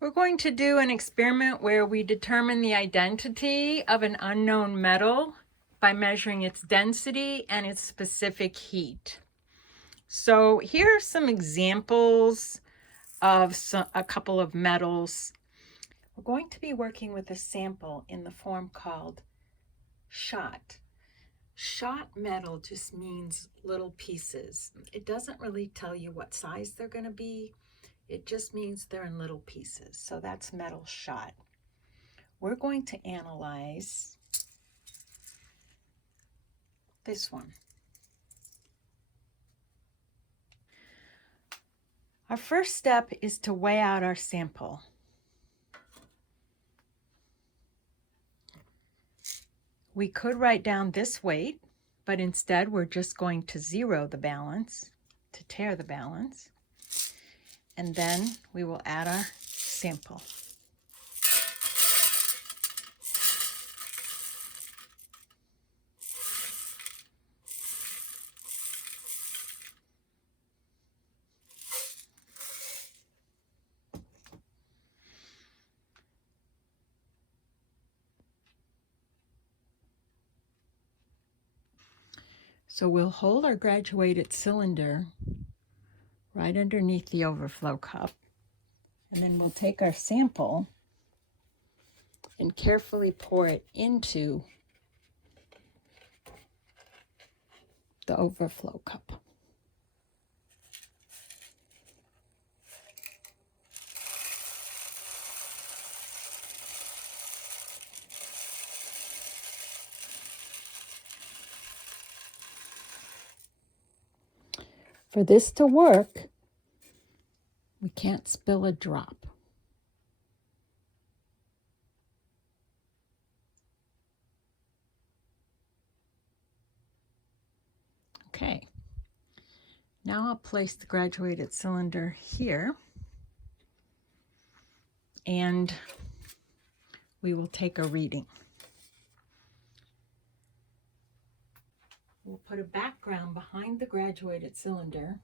We're going to do an experiment where we determine the identity of an unknown metal by measuring its density and its specific heat. So here are some examples of a couple of metals. We're going to be working with a sample in the form called shot. Shot metal just means little pieces. It doesn't really tell you what size they're going to be. It just means they're in little pieces. So that's metal shot. We're going to analyze this one. Our first step is to weigh out our sample. We could write down this weight, but instead we're just going to zero the balance, to tare the balance, and then we will add our sample. So we'll hold our graduated cylinder right underneath the overflow cup, and then we'll take our sample and carefully pour it into the overflow cup. For this to work, we can't spill a drop. Okay, now I'll place the graduated cylinder here, and we will take a reading. We'll put a background behind the graduated cylinder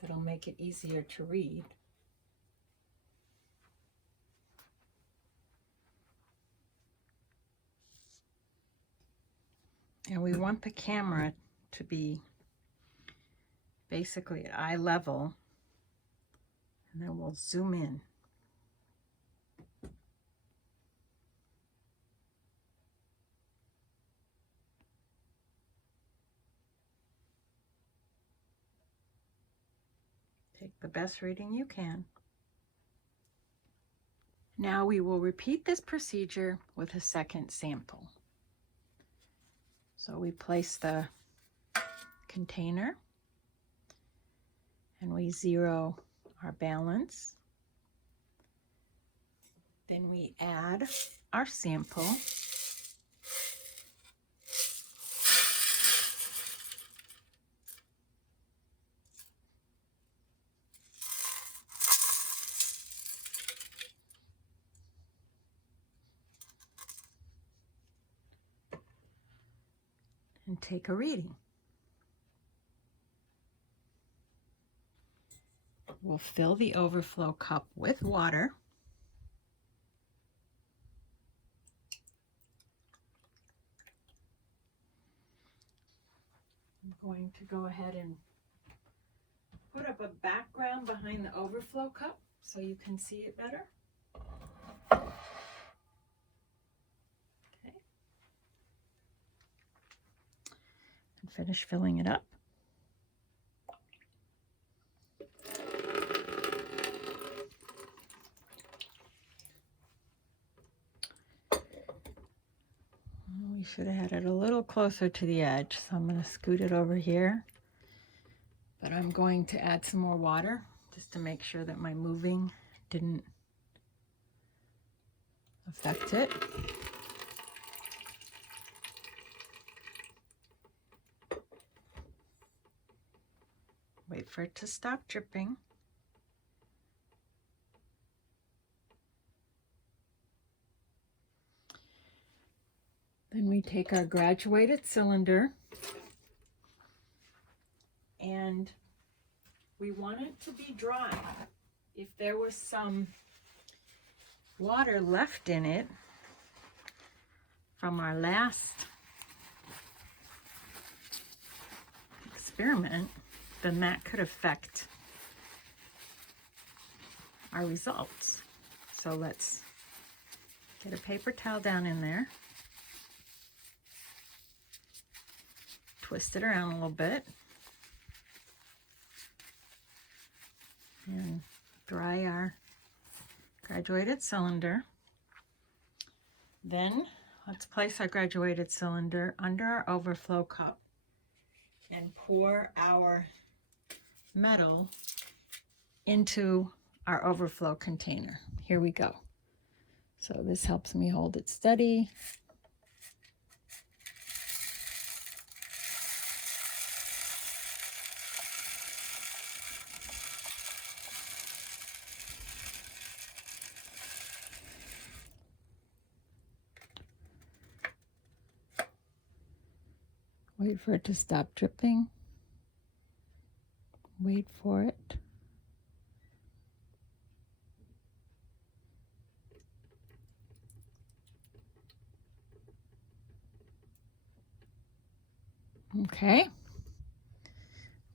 that'll make it easier to read. And we want the camera to be basically at eye level, and then we'll zoom in. Take the best reading you can. Now we will repeat this procedure with a second sample. So we place the container and we zero our balance. Then we add our sample. And take a reading. We'll fill the overflow cup with water. I'm going to go ahead and put up a background behind the overflow cup so you can see it better. Okay. And finish filling it up. We should have had it a little closer to the edge, so I'm going to scoot it over here. But I'm going to add some more water just to make sure that my moving didn't affect it. Wait for it to stop dripping. Then we take our graduated cylinder and we want it to be dry. If there was some water left in it from our last experiment, then that could affect our results. So let's get a paper towel down in there, twist it around a little bit, and dry our graduated cylinder. Then let's place our graduated cylinder under our overflow cup and pour our metal into our overflow container. Here we go. So this helps me hold it steady. Wait for it to stop dripping. Wait for it. Okay.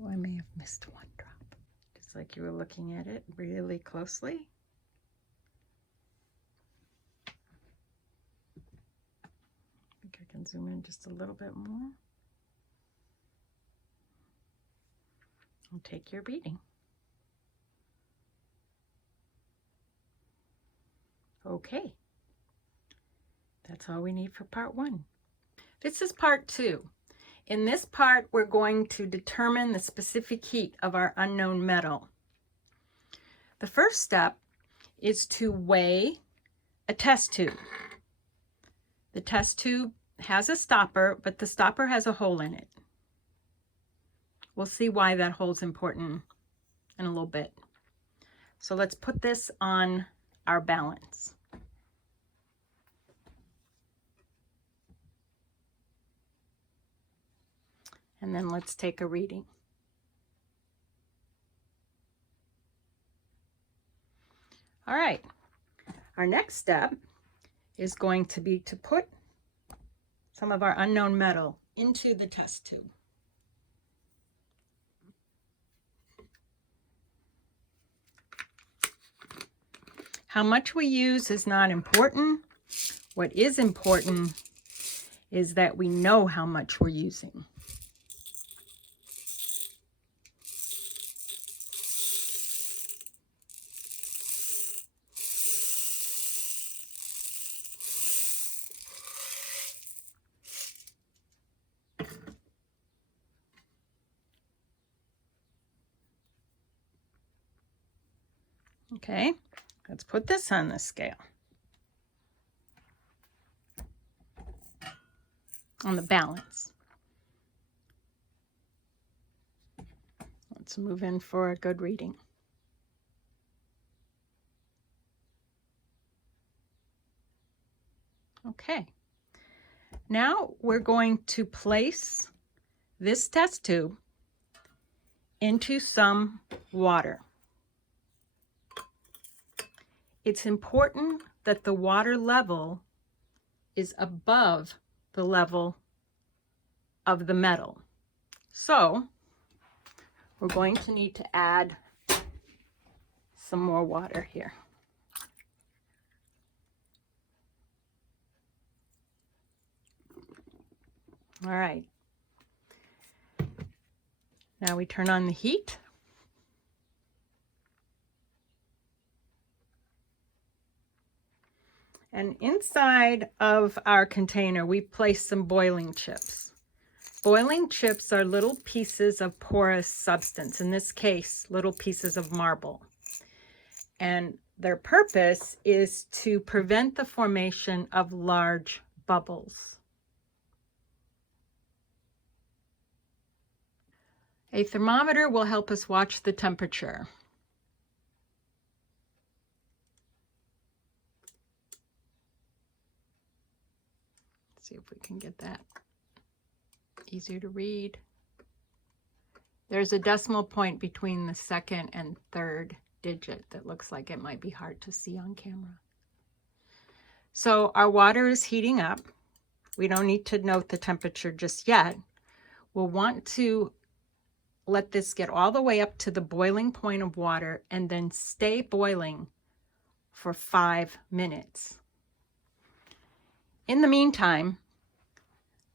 Oh, I may have missed one drop. Just like you were looking at it really closely. I think I can zoom in just a little bit more. And take your reading. Okay. That's all we need for part 1. This is part 2. In this part, we're going to determine the specific heat of our unknown metal. The first step is to weigh a test tube. The test tube has a stopper, but the stopper has a hole in it. We'll see why that hole's important in a little bit. So let's put this on our balance. And then let's take a reading. All right, our next step is going to be to put some of our unknown metal into the test tube. How much we use is not important. What is important is that we know how much we're using. Okay, let's put this on the scale. On the balance. Let's move in for a good reading. Okay, now we're going to place this test tube into some water. It's important that the water level is above the level of the metal. So we're going to need to add some more water here. All right. Now we turn on the heat. And inside of our container, we place some boiling chips. Boiling chips are little pieces of porous substance, in this case, little pieces of marble. And their purpose is to prevent the formation of large bubbles. A thermometer will help us watch the temperature. Let's see if we can get that easier to read. There's a decimal point between the second and third digit that looks like it might be hard to see on camera. So our water is heating up. We don't need to note the temperature just yet. We'll want to let this get all the way up to the boiling point of water and then stay boiling for 5 minutes. In the meantime,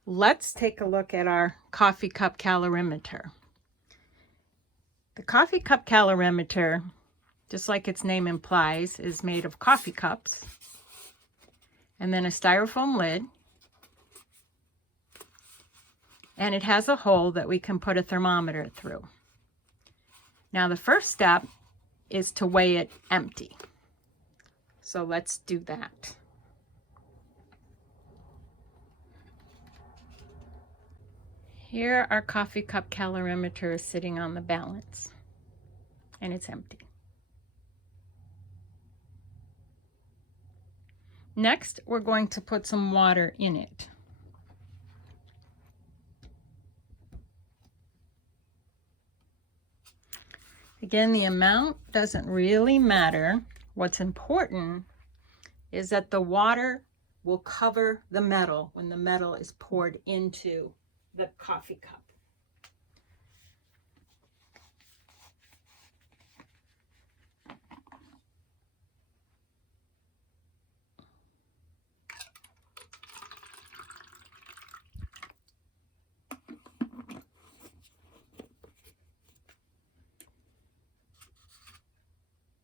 let's take a look at our coffee cup calorimeter. The coffee cup calorimeter, just like its name implies, is made of coffee cups and then a styrofoam lid. And it has a hole that we can put a thermometer through. Now the first step is to weigh it empty. So let's do that. Here our coffee cup calorimeter is sitting on the balance and it's empty. Next, we're going to put some water in it. Again, the amount doesn't really matter. What's important is that the water will cover the metal when the metal is poured into the coffee cup.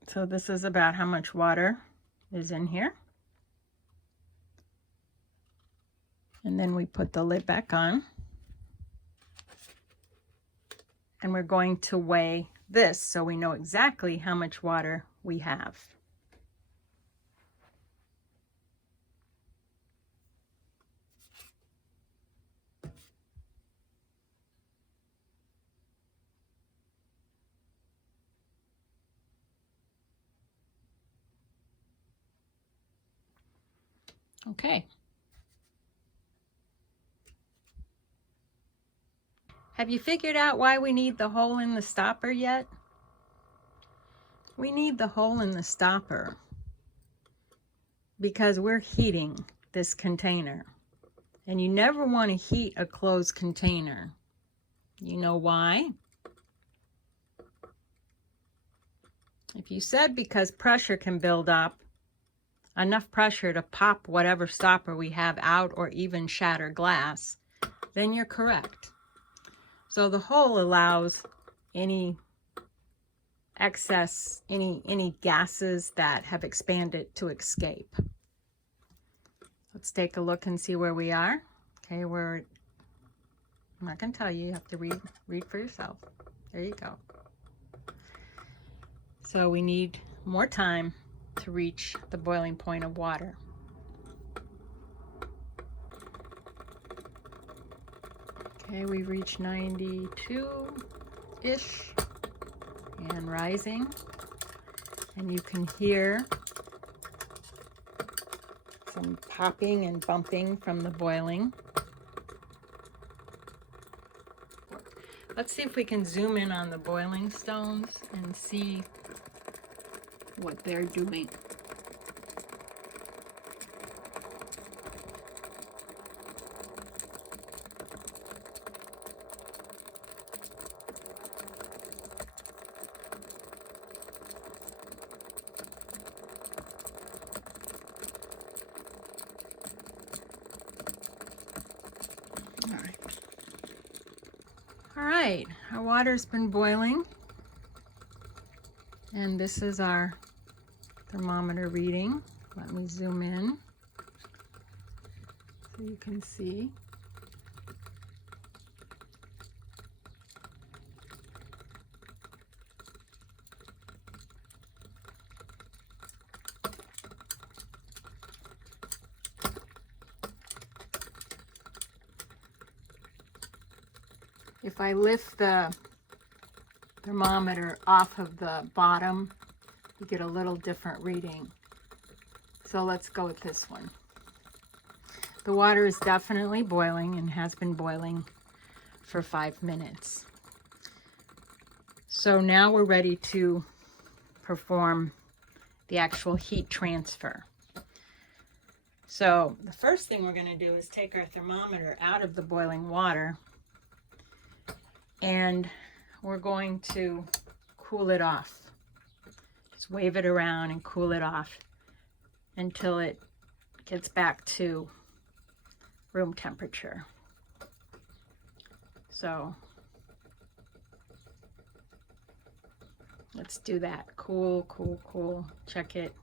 So this is about how much water is in here. And then we put the lid back on. And we're going to weigh this so we know exactly how much water we have. Okay. Have you figured out why we need the hole in the stopper yet? We need the hole in the stopper because we're heating this container. And you never want to heat a closed container. You know why? If you said because pressure can build up, enough pressure to pop whatever stopper we have out or even shatter glass, then you're correct. So the hole allows any excess, any gases that have expanded to escape. Let's take a look and see where we are. Okay, I'm not going to tell you, you have to read for yourself. There you go. So we need more time to reach the boiling point of water. Okay, we've reached 92-ish and rising. And you can hear some popping and bumping from the boiling. Let's see if we can zoom in on the boiling stones and see what they're doing. All right, our water's been boiling, and this is our thermometer reading. Let me zoom in so you can see. If I lift the thermometer off of the bottom, you get a little different reading. So let's go with this one. The water is definitely boiling and has been boiling for 5 minutes. So now we're ready to perform the actual heat transfer. So the first thing we're going to do is take our thermometer out of the boiling water, and we're going to cool it off. Just wave it around and cool it off until it gets back to room temperature. So let's do that. Cool, cool, cool. Check it.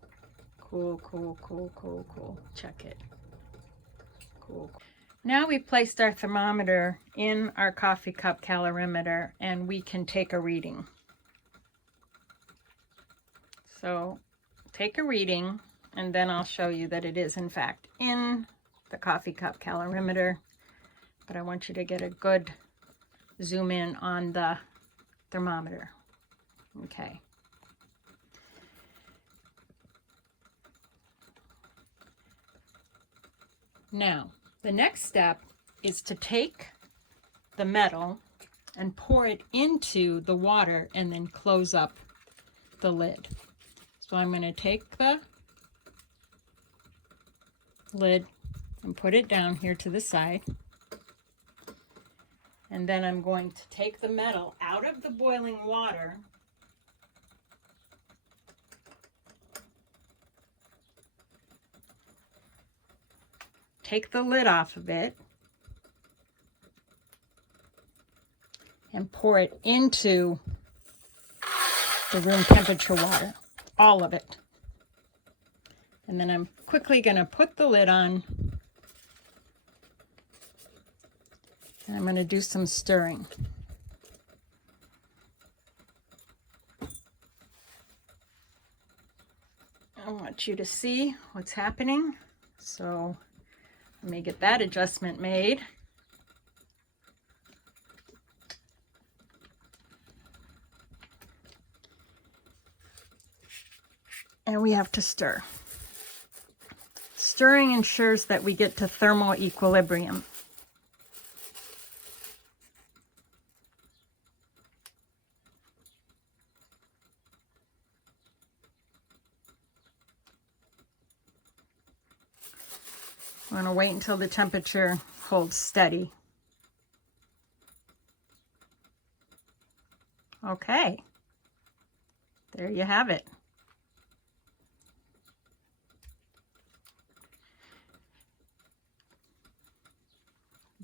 Cool, cool, cool, cool, cool. Check it. Cool. Now we've placed our thermometer in our coffee cup calorimeter, and we can take a reading. So take a reading, and then I'll show you that it is in fact in the coffee cup calorimeter. But I want you to get a good zoom in on the thermometer. Okay. Now, the next step is to take the metal and pour it into the water and then close up the lid. So I'm going to take the lid and put it down here to the side. And then I'm going to take the metal out of the boiling water take the lid off of it and pour it into the room temperature water, all of it. And then I'm quickly going to put the lid on, and I'm going to do some stirring. I want you to see what's happening, so let me get that adjustment made. And we have to stir. Stirring ensures that we get to thermal equilibrium. I'm going to wait until the temperature holds steady. Okay, there you have it.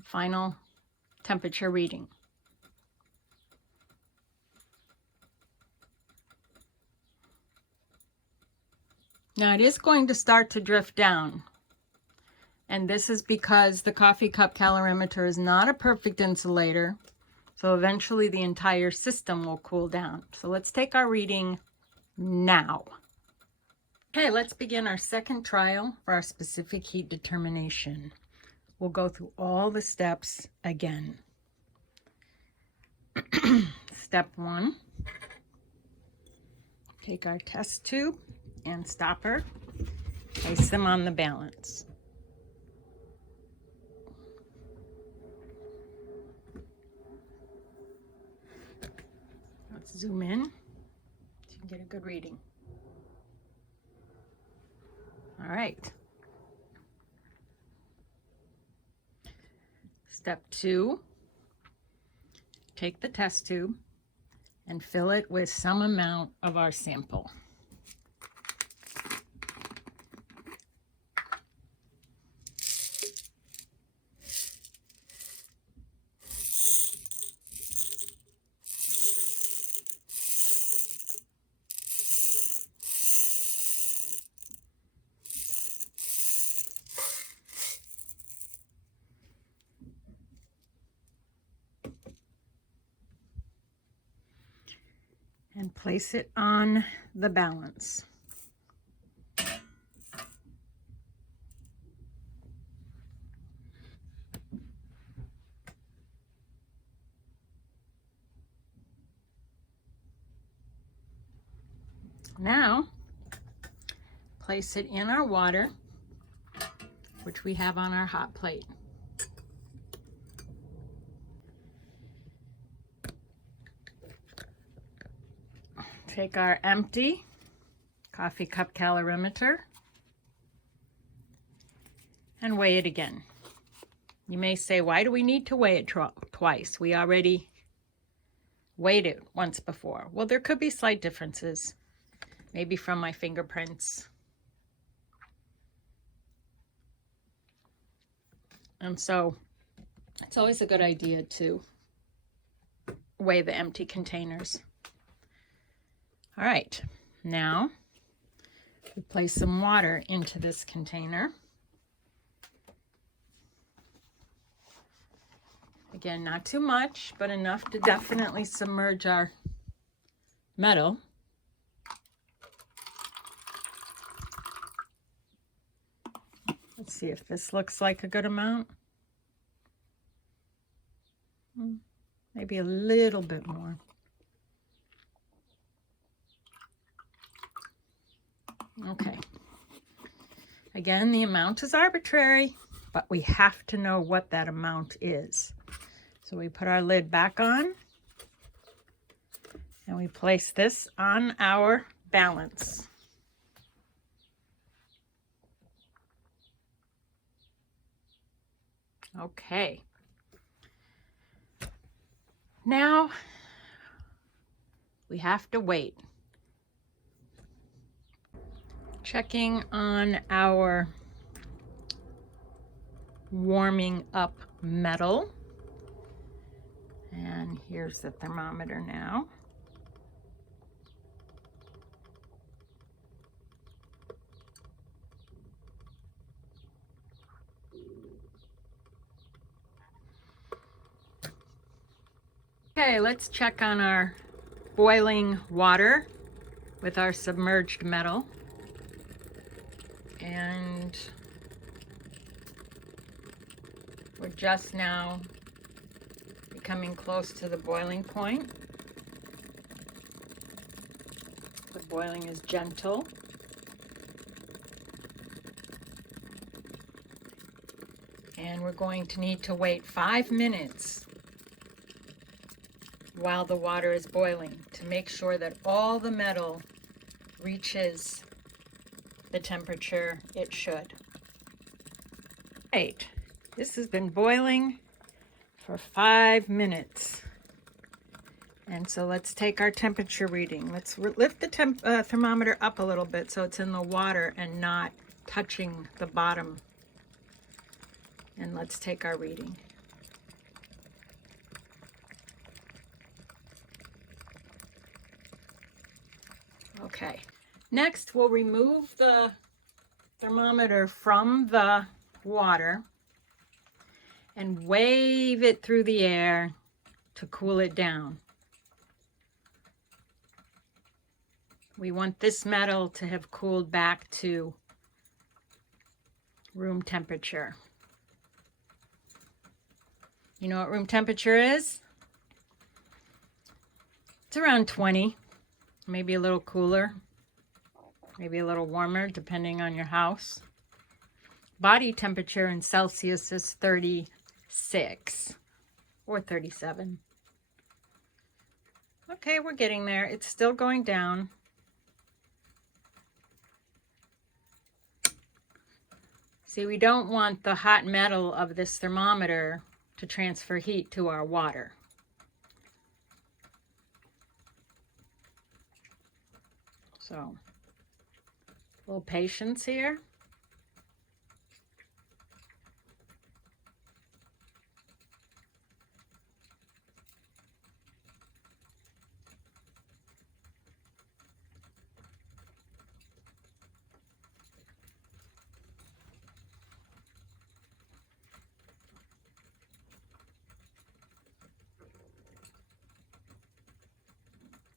Final temperature reading. Now it is going to start to drift down. And this is because the coffee cup calorimeter is not a perfect insulator. So eventually the entire system will cool down. So let's take our reading now. Okay, let's begin our second trial for our specific heat determination. We'll go through all the steps again. Step 1, take our test tube and stopper, place them on the balance. Let's zoom in so you can get a good reading. All right. Step 2, take the test tube and fill it with some amount of our sample. And place it on the balance. Now, place it in our water, which we have on our hot plate. Take our empty coffee cup calorimeter and weigh it again. You may say, why do we need to weigh it twice? We already weighed it once before. Well, there could be slight differences, maybe from my fingerprints. And so it's always a good idea to weigh the empty containers. All right, now we place some water into this container. Again, not too much, but enough to definitely submerge our metal. Let's see if this looks like a good amount. Maybe a little bit more. Okay. Again, the amount is arbitrary, but we have to know what that amount is. So we put our lid back on and we place this on our balance. Okay. Now we have to wait. Checking on our warming up metal. And here's the thermometer now. Okay, let's check on our boiling water with our submerged metal. And we're just now coming close to the boiling point. The boiling is gentle. And we're going to need to wait 5 minutes while the water is boiling to make sure that all the metal reaches the temperature it should. Right, this has been boiling for 5 minutes. And so let's take our temperature reading. Let's lift the thermometer up a little bit so it's in the water and not touching the bottom. And let's take our reading. Okay, next we'll remove the thermometer from the water and wave it through the air to cool it down. We want this metal to have cooled back to room temperature. You know what room temperature is? It's around 20, maybe a little cooler, maybe a little warmer, depending on your house. Body temperature in Celsius is 36 or 37. Okay, we're getting there. It's still going down. See, we don't want the hot metal of this thermometer to transfer heat to our water. So, a little patience here.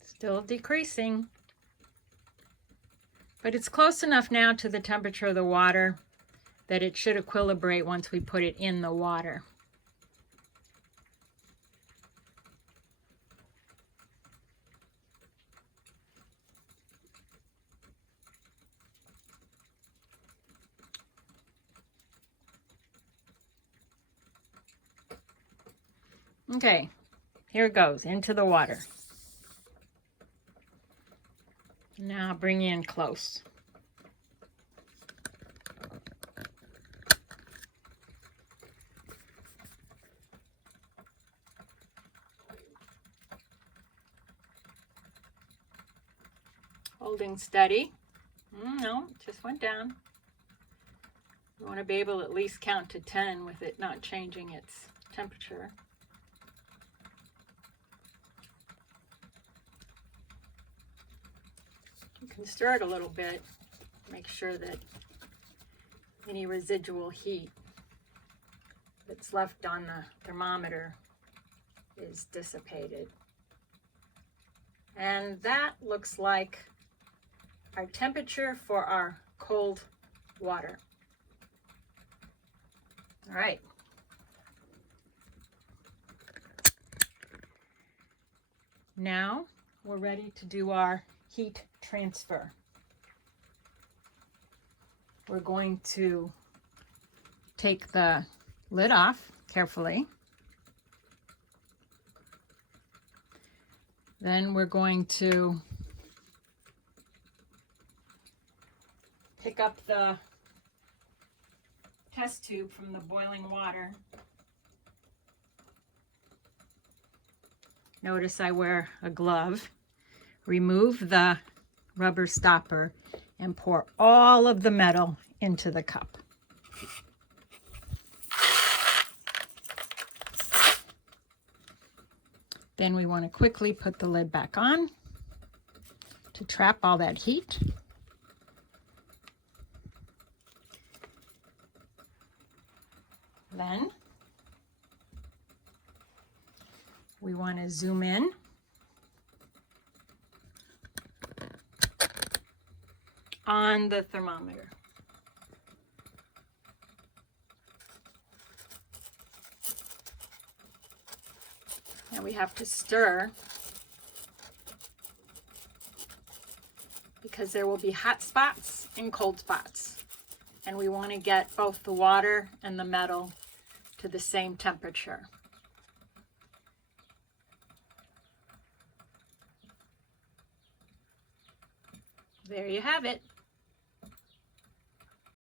Still decreasing. But it's close enough now to the temperature of the water that it should equilibrate once we put it in the water. Okay, here it goes into the water. Now bring in close. Holding steady. No, it just went down. You want to be able to at least count to 10 with it not changing its temperature. You can stir it a little bit, make sure that any residual heat that's left on the thermometer is dissipated. And that looks like our temperature for our cold water. All right. Now we're ready to do our heat transfer. We're going to take the lid off carefully. Then we're going to pick up the test tube from the boiling water. Notice I wear a glove. Remove the rubber stopper and pour all of the metal into the cup. Then we want to quickly put the lid back on to trap all that heat. Then we want to zoom in on the thermometer. Now we have to stir because there will be hot spots and cold spots. And we want to get both the water and the metal to the same temperature. There you have it.